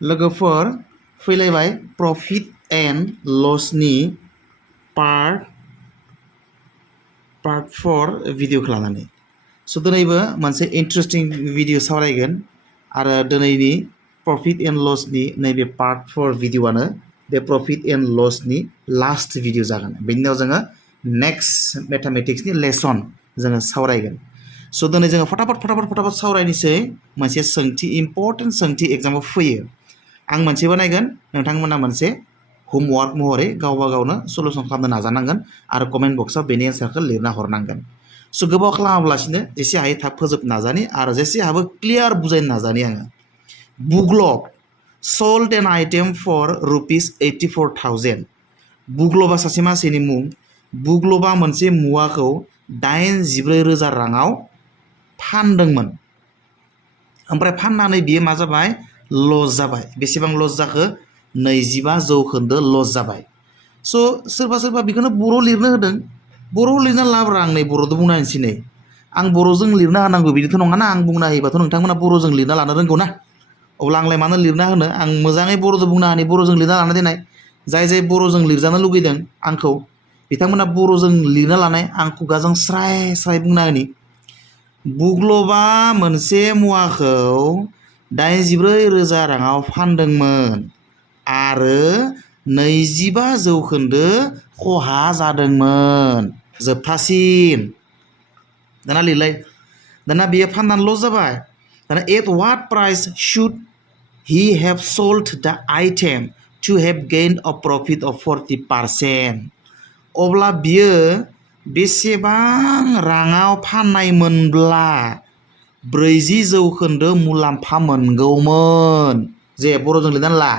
लोगोफोर फैलायबाय profit and लसनि part 4 भिडिअखौ लानानै स' दिनैबो मोनसे इन्टारेस्टिं भिडिअ सावरायगोन आरो दिनैनि प्रफिट एन्ड लसनि नैबे पार्ट 4 भिडिअआनो बे प्रफिट एन्ड लसनि लास्ट भिडिअ जागोन बेनि उनाव जोङो नेक्स्ट मेथामेटिक्सनि लेसन जोङो सावरायगोन स' दिनै जोङो फटाफट सावरायनोसै मोनसे सोंथि इम्पर्टेन्ट सोंथि एग्जामाव फैयो आं मोनसे बानायगोन नोंथांमोना मोनसे होमवर्क महरै गावबा गावनो सल्युसन खालामनो नाजानांगोन आरो कमेन्ट बक्सआव बेनि एन्सारखौ लिरना हरनांगोन स' गोबाव खालामाब्लासिनो जेसे हायो थाब फोजोबनो नाजानि आरो जेसे हाबो क्लियार बुजायनो नाजानि आङो बुग्लब sold an item for ₹84,000 बुग्लबा सासे मानसिनि मुं बुग्लबा मोनसे मुवाखौ 84,000 राङाव फानदोंमोन ओमफ्राय फाननानै बियो मा जाबाय लस जाबाय बेसेबां लस जाखो 25% लस जाबाय स' सोरबा बेखौनो बर' लिरनो होदों बर' लिरना लाब्रा आं नै बर'दो बुंना होनोसै नै आं बर'जों लिरना होनांगौ बिदिथ' नङाना आं बुंना होयोबाथ' नोंथांमोना बर'जों लिरना लानो रोंगौ ना अब्ला आंलाय मानो लिरना होनो आं मोजाङै बर'जों बुंना होनि बर'जों लिरना लाना दोननाय जाय बर'जों लिरजानो लुगैदों आंखौ बिथांमोना बर'जों लिरना लानाय आं खुगाजों स्राय बुंना होनि बुग्लबा मोनसे मुवाखौ 84,000 राङाव फानदोंमोन आरो 25% खहा जादोंमोन जोबथासिम दाना लिरलाय दाना बियो फाननानै लस जाबाय दाना at what price should he have sold the item to have gained a profit of 40% अब्ला बियो बेसेबां राङाव फाननायमोनब्ला 40% मुलाम्फा मोनगौमोन जे बर'जों लिरनानै ला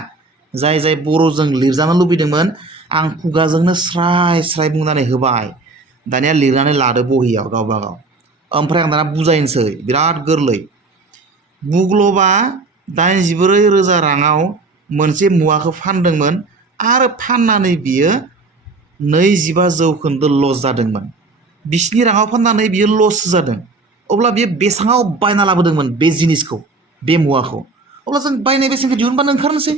जाय बर'जों लिरजानो लुबैदोंमोन आं खुगाजोंनो स्राय बुंनानै होबाय दानिया लिरनानै लादो बहियाव गावबा गाव ओमफ्राय आं दाना बुजायनोसै बिराद गोरलै बुग्लबा 84,000 राङाव मोनसे मुवाखौ फानदोंमोन आरो फाननानै बियो 25% लस जादोंमोन बिसिनि राङाव फाननानै बियो लस जादों अब्ला बियो बेसाङाव बायना लाबोदोंमोन बे जिनिसखौ बे मुवाखौ अब्ला जों बायनाय बेसेनखौ दिहुनबानो ओंखारनोसै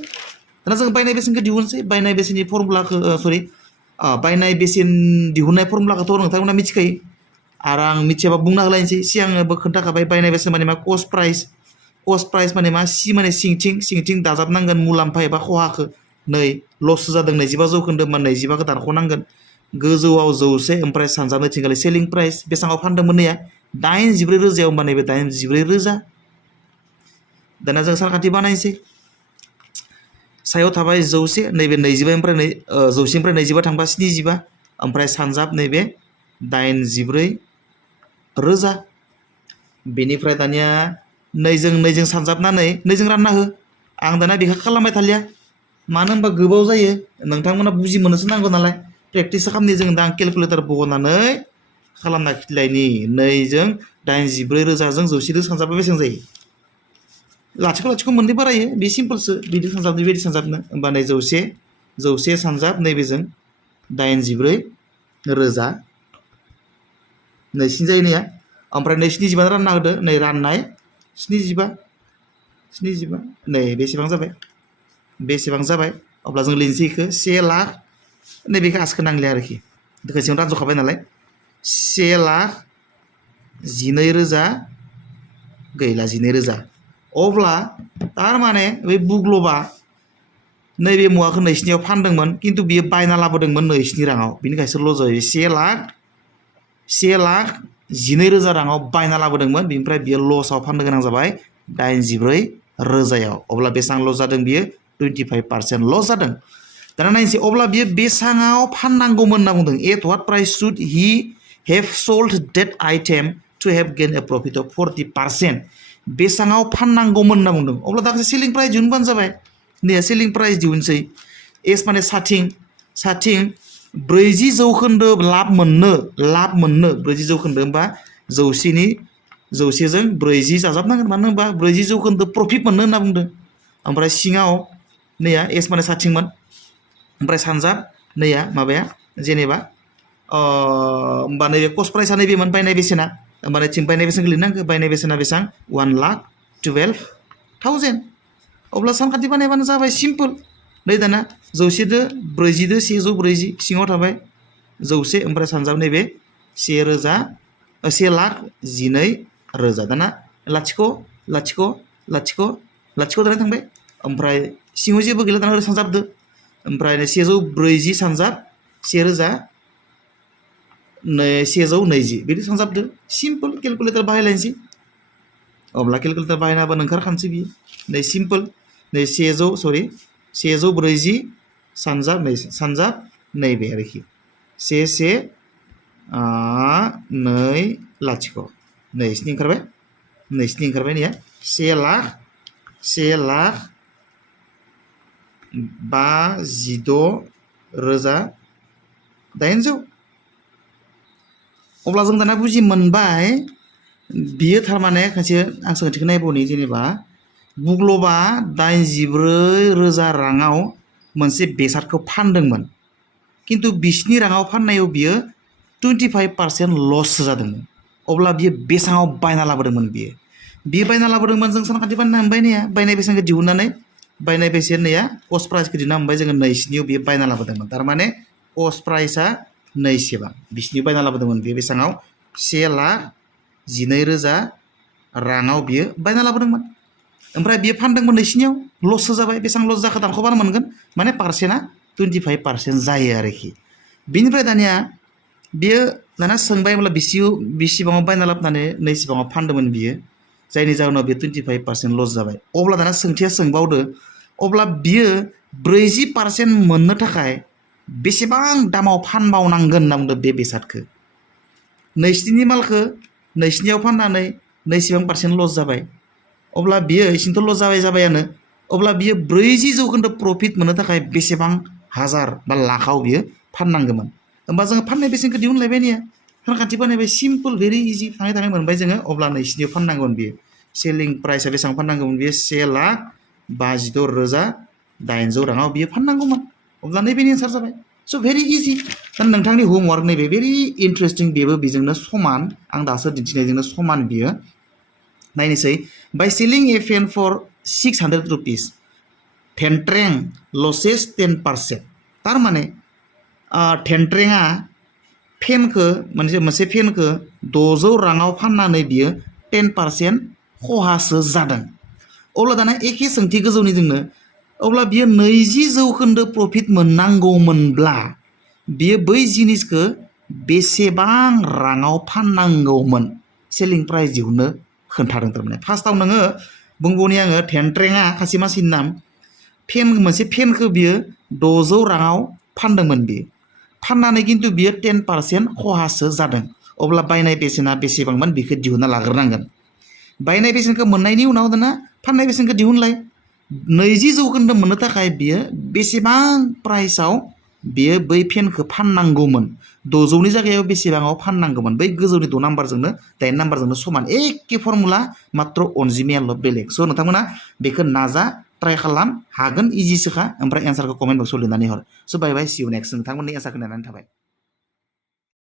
दाना जों बायनाय बेसेनखौ दिहुनसै बायनाय बेसेननि फर्मुलाखौ बायनाय बेसेन दिहुननाय फर्मुलाखौथ' नोंथांमोना मिथिखायो आरो आं मिथियाबा बुंना होलायनोसै सिगांबो खोन्थाखाबाय बायनाय बेसेन माने मा कस्ट प्राइस माने मा सि माने सिंथिं दाजाबनांगोन मुलाम्फा एबा खहाखौ नै लस जादों 25% मा 25खौ दानख'नांगोन गोजौआव 100 ओमफ्राय सानजाबनैथिंगालि सेलिं प्राइस बेसेबाङाव फानदोंमोन नैया 84,000 होमबा नैबे 84,000 दाना जों सानखान्थि बानायनोसै सायाव थाबाय 100 नैबे 25निफ्राय 100निफ्राय 25 थांबा 75 ओमफ्राय सानजाब नैबे 84,000 बेनिफ्राय दानिया नैजों सानजाबनानै नैजों रानना हो आं दाना बेखौ खालामबाय थालिया मानो होनबा गोबाव जायो नोंथांमोना बुजि मोननोसो नांगौ नालाय प्रेक्टिस खालामनि जों दा केलकुलेटर बहननानै खालामना खिथिलायनि 2जों 84,000 जों 100 सानजाबा बेसेबां जायो लाथिख' मोननै बारायो बे सिम्पलसो बिदि सानजाबनो बेबायदि सानजाबनो होमबा नै 100 सानजाब नैबेजों 84,000 नैसिनि जायो नैया ओमफ्राय नै 75 रानना होदो नै राननाय 75 नै बेसेबां जाबाय अब्ला जों लिरनोसै इखो 1 लाख नैबेखौ आसखौ नांलिया आरोखि खेबसेयावनो रानज'खाबाय नालाय 1,12,000 गैला 12,000 अब्ला थारमाने बे बुग्लबा नैबे मुवाखौ नैसिनियाव फानदोंमोन खिन्थु बियो बायना लाबोदोंमोन 2 राङाव बिनिखायसो लस जायो 1,12,000 राङाव बायना लाबोदोंमोन बिनिफ्राय बियो लसआव फाननो गोनां जाबाय 84,000 अब्ला बेसेबां लस जादों बियो 25% लस जादों दाना नायनोसै अब्ला बियो बेसेबाङाव फाननांगौमोन होनना बुंदों at what price should he have sold that item to have gained a profit of 40% बेसेबाङाव फाननांगौमोन होनना बुंदों अब्ला दा सेलिं प्राइस दिहुनबानो जाबाय नै सेलिं प्राइस दिहुनसै एस माने 60 40% लाब मोननो 40% होनबा 100जों 40 जाजाबनांगोन मानो होनबा 40% प्रफिट मोननो होनना बुंदों ओमफ्राय सिङाव नैया एस माने 60 मोन ओमफ्राय सानजाब नैया माबाया जेनेबा होमबा नैबे कस्ट प्राइसआ नैबेमोन बायनाय बेसेना होमबा नैथिं बायनाय बेसेनखौ लिरनांगौ बायनाय बेसेना बेसेबां 1,12,000 अब्ला सानखान्थि बानायबानो जाबाय सिम्पल नै दाना 100 दो 40 दो 140 सिङाव थाबाय 100 ओमफ्राय सानजाब नैबे 1,12,000 दाना लाथिख' लाथिख' लाथिख' लाथिख' दाना थांबाय ओमफ्राय सिङाव जेबो गैला दाना ओरै सानजाबदो ओमफ्राय 140 सानजाब 1,120 बिदि सानजाबदो सिम्पल केलकुलेटर बाहायलायनोसै अब्ला केलकुलेटर बाहायनाबो ओंखारखानोसै बियो नै सिम्पल नै 140 सानजाब नैबे आरोखि 1,1,2 लाथिख' नै स्नि ओंखारबाय नै स्नि ओंखारबाय नैया 1,52,800 अब्ला जों दाना बुजि मोनबाय बियो थारमाने खनसे आं सोंथिखौ नायबावनि जेनेबा बुग्लबा 84,000 राङाव मोनसे बेसादखौ फानदोंमोन किन्तु बिसिनि राङाव फाननायाव बियो 25% लस जादोंमोन अब्ला बियो बेसाङाव बायना लाबोदोंमोन बियो बायना लाबोदोंमोन जों सानखान्थि बानायना मोनबाय नैया बायनाय बेसेनखौ दिहुननानै बायनाय बेसेन नैया कस्ट प्राइसखौ दिहुनना मोनबाय जोङो नैसिनियाव बियो बायना लाबोदोंमोन थारमाने कस्ट प्राइसआ नैसेबां बिसिनियाव बायना लाबोदोंमोन बियो बेसाङाव 1,12,000 राङाव बियो बायना लाबोदोंमोन ओमफ्राय बियो फानदोंमोन नैसिनियाव लससो जाबाय बेसां लस जाखो दानख'बानो मोनगोन माने पार्सेन्टआ 25% जायो आरोखि बिनिफ्राय दानिया बियो दाना सोंबाय होमब्ला बिसिबाङाव बायना लाबोनानै नैसिबाङाव फानदोंमोन बियो जायनि जाहोनाव बियो 25% लस जाबाय अब्ला दाना सोंथिया सोंबावदो अब्ला बियो 40% मोननो थाखाय बेसेबां दामाव फानबावनांगोन होनना बुंदों बे बेसादखौ नैसिनि मालखौ नैसिनियाव फाननानै नैसिबां पार्सेन्ट लस जाबाय अब्ला बियो इसिंथ' लस जाबायानो अब्ला बियो 40% प्रफिट मोननो थाखाय बेसेबां हाजार बा लाखाव बियो फाननांगौमोन होमबा जोङो फाननाय बेसेनखौ दिहुनलायबाय नैया सानखान्थि बानायबाय सिम्पल भेरि इजि थाङै थाङै मोनबाय जोङो अब्ला नैसिनियाव फाननांगोन बियो सेलिं प्राइसआ बेसेबां फाननांगौमोन बियो 1,52,800 राङाव बियो फाननांगौमोन अब्ला नैबेनि एन्सार जाबाय स' भेरि इजि दा नोंथांनि हमवर्क नैबे भेरि इन्टारेस्टिं बेबो बेजोंनो समान आं दासो दिन्थिनायजोंनो समान बियो नायनोसै बाय सेलिं ए पेन फर 600 रुपिस थेनट्रें लसेस 10% थारमाने थेनट्रेंआ फेनखौ मोनसे फेनखौ 600 राङाव फाननानै बियो 10% खहासो जादों अब्ला दाना एखे सोंथि गोजौनि जोंनो अब्ला बियो 20% प्रफिट मोननांगौमोनब्ला बियो बै जिनिसखौ बेसेबां राङाव फाननांगौमोन सेलिं प्राइस दिहुननो खोन्थादों थारमाने फार्स्टआव नोङो बुंबावनि आङो थेनट्रेंआ खासे मानसिनि नाम मोनसे फेनखौ बियो 600 राङाव फानदोंमोन बियो फाननानै किन्तु बियो 10% खहासो जादों अब्ला बायनाय बेसेना बेसेबांमोन बेखौ दिहुनना लाग्रोनांगोन बायनाय बेसेनखौ मोननायनि उनाव दाना फाननाय बेसेनखौ दिहुनलाय 20% मोननो थाखाय बियो बेसेबां प्राइसआव बियो बै फेनखौ फाननांगौमोन 600नि जायगायाव बेसेबाङाव फाननांगौमोन बै गोजौनि 6 नाम्बारजोंनो 8 नाम्बारजोंनो समान एखे फर्मुला मात्र अनजिमायाल' बेलेग स' नोंथांमोना बेखौ नाजा ट्राइ खालाम हागोन इजिसोखा ओमफ्राय एन्सारखौ कमेन्ट बक्सआव लिरनानै हर स' बाय बाय सि इउ नेक्स्ट नोंथांमोननि एन्सारखौ नायनानै थाबाय